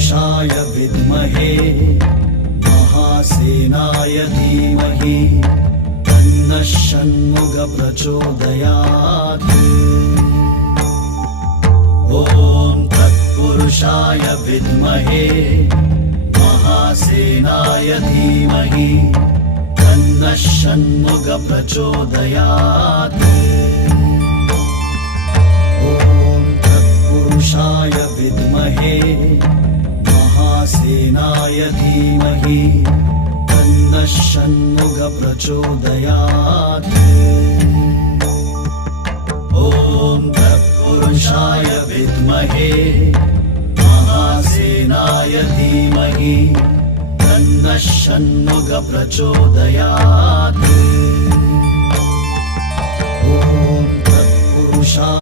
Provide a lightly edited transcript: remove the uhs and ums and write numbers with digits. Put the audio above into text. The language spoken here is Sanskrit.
तत्पुरुषाय विद्महे महासेनाय धीमहि तन्नः षण्मुखः प्रचोदयात्। ॐ तत्पुरुषाय विद्महे महासेनाय धीमहि तन्नः षण्मुखः प्रचोदयात्। ॐ तत्पुरुषाय विद्महे महासेनाय धीमहि तन्नः षण्मुखः प्रचोदयात्। ॐ तत्पुरुषाय विद्महे महासेनाय धीमहि तन्नः षण्मुखः प्रचोदयात्। ॐ तत्पुरुषाय